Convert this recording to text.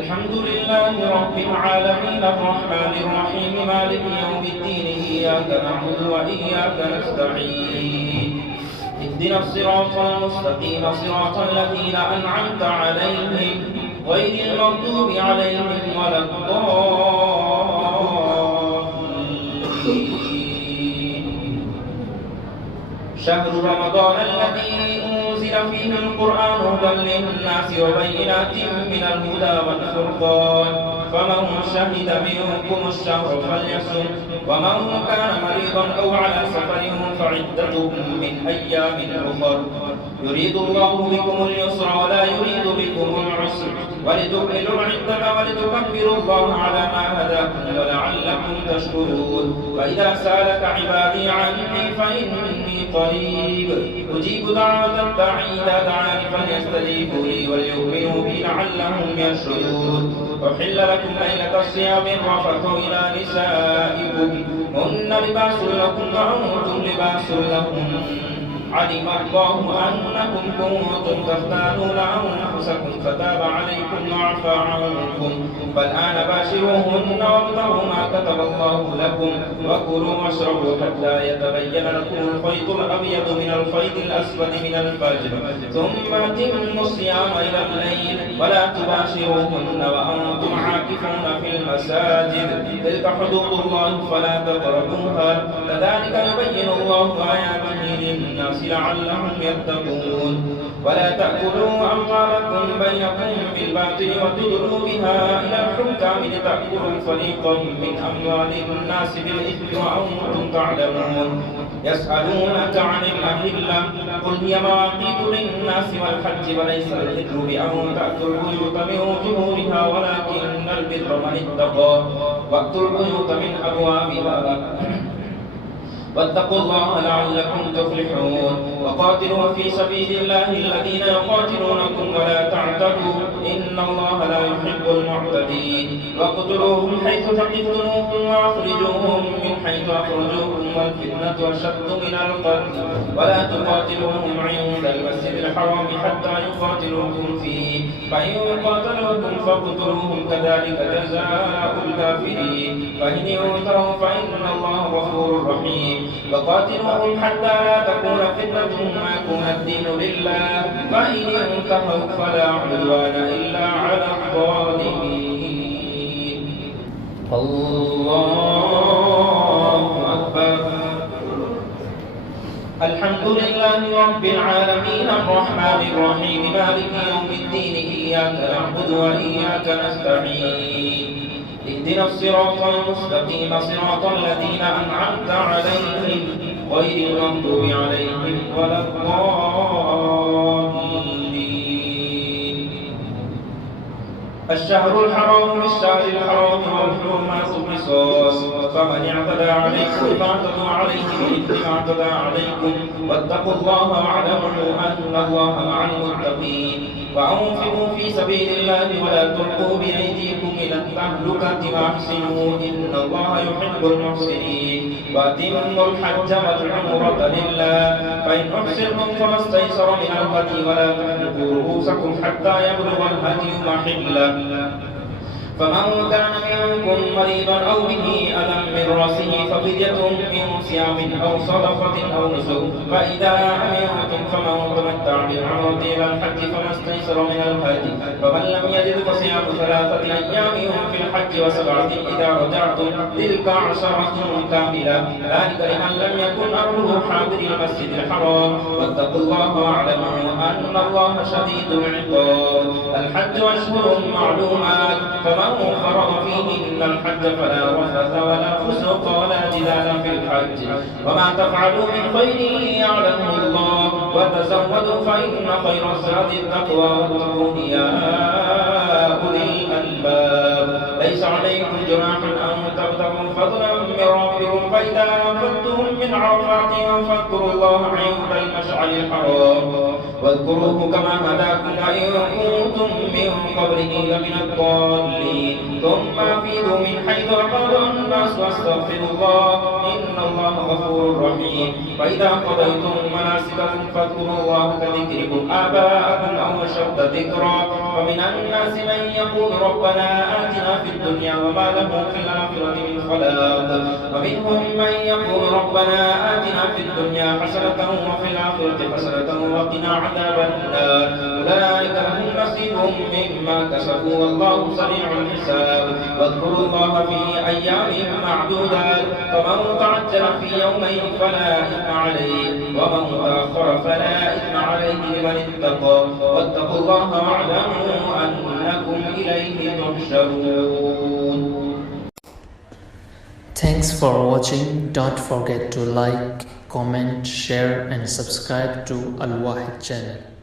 الحمد لله رب العالمين الرحمن الرحيم مالك يوم الدين إياك نعبد وإياك نستعين اهدنا الصراط المستقيم صراط الذين أنعمت عليهم غير المغضوب عليهم ولا الضالين. شهر رمضان الذي أنزل فيه القرآن هدى للناس وبينات من الهدى والفرقان، فمن شهد منكم الشهر فليصم، ومن كان مريضا أو على سفر فعدة من أيام أخر. يريد الله بكم اليسر ولا يريد بكم العسر ولتكملوا العدة ولتكبروا الله على ما هداكم ولعلكم تشكرون. وإذا سألك عبادي عني فإني قريب أجيب دعوة الداعي إذا دعاني فليستجيبوا لي وليؤمنوا بي لعلهم يرشدون. أحل لكم ليلة الصيام الرفث إلى نسائكم هن لباس لكم وأنتم لباس لهم علم الله أنكم كنتم تختانون أنفسكم فتاب عليكم وعفى عنكم فالآن باشروهن وابتغوا ما كتب الله لكم وكلوا واشربوا حتى يتبين لكم الخيط الأبيض من الخيط الأسود من الفجر ثم أتموا الصيام إلى الليل ولا تباشروهن وأنتم عاكفون في المساجد تلك حدود الله فلا تقربوها كذلك يبين الله آياته للناس لعلهم يتقون. ولا تأكلوا أموالكم بينكم بالباطل وتدلوا بها إلى الحكام لتأكلوا فريقا من أموال الناس بالإثم وأنتم تعلمون. يسألونك عن الأهلة قل هي مواقيت للناس والحج وليس البر بأن تأتوا البيوت من ظهورها ولكن البر من اتقى وأتوا البيوت من أبوابها واتقوا الله لعلكم تفلحون. وقاتلوا في سبيل الله الذين يقاتلونكم ولا تعتدوا إن الله لا يحب المعتدين. واقتلوهم حيث ثقفتموهم وأخرجوهم من حيث أخرجوكم والفتنة أشد من القتل ولا تقاتلوهم عند المسجد الحرام حتى يقاتلوكم فيه فإن قاتلوكم فاقتلوهم كذلك جزاء الكافرين فإن ينتهوا فإن الله غفور رحيم. وقاتلوهم حتى لا تكون فتنة ويكون الدين لله فإن انتهوا فلا عدوان إلا على الظالمين. الله أكبر. الحمد لله رب العالمين الرحمن الرحيم مالك يوم الدين إياك نعبد وإياك نستعين اهدنا الصراط المستقيم صراط الذين أنعمت عليهم غير المغضوب عليهم ولا الضالين. الشهر الحرام بالشهر الحرام والحرمات قصاص فمن اعتدى عليكم فاعتدوا عليه بمثل ما اعتدى عليكم واتقوا الله واعلموا أن الله مع المتقين. وأنفقوا في سبيل الله ولا تلقوا بأيديكم إلى التهلكة وأحسنوا إن الله يحب المحسنين. وأتموا الحج والعمرة لله فإن أحسنتم فما استيسر من الهدي ولا تحلقوا رؤوسكم حتى يبلغ الهدي محله فمن كان منكم مريضا أو به أذى من رأسه ففدية من صيام أو صدقة أو نسك فإذا أمنتم فمن تمتع بالعمرة إلى الحج فما استيسر من الهدي فمن لم يجد فصيام 3 أيام في الحج و7 إذا رجعتم تلك 10 كاملة ذلك لمن لم يكن أهله حاضر المسجد الحرام واتقوا الله واعلموا أن الله شديد العقاب. الحج أشهر معلومات فمن فرض فيهن الحج فلا رفث ولا فسوق ولا جدال في الحج وما تفعلوا من خير يعلمه الله وتزودوا فإن خير الزاد التقوى واتقون يا أولي الألباب. ليس عليكم جناح أن تبتغوا فضلا من ربكم فإذا أفضتم من عرفات فاذكروا الله عند المشعر الحرام واذكروه كما هداكم وإن كنتم من قبله لمن الضالين. ثم أفيضوا من حيث أفاض الناس واستغفروا الله إن الله غفور رحيم. فإذا قضيتم مناسككم فاذكروا الله كذكركم آباءكم أو أشد ذكرا ومن الناس من يقول ربنا آتنا في الدنيا وما له في الآخرة من خلاق ومنهم من يقول ربنا آتنا في الدنيا حسنة وفي الآخرة حسنة وقنا عذاب النار أولئك لهم نصيب مما كسبوا والله سريع الحساب واذكروا الله في أيام معدودات فمن تعجل في يومين فلا إثم عليه ومن تأخر فلا إثم عليه لمن اتقى واتقوا الله واعلموا أنكم إليه تحشرون. Thanks for watching. Don't forget to like, comment, share and subscribe to Al Wahid channel.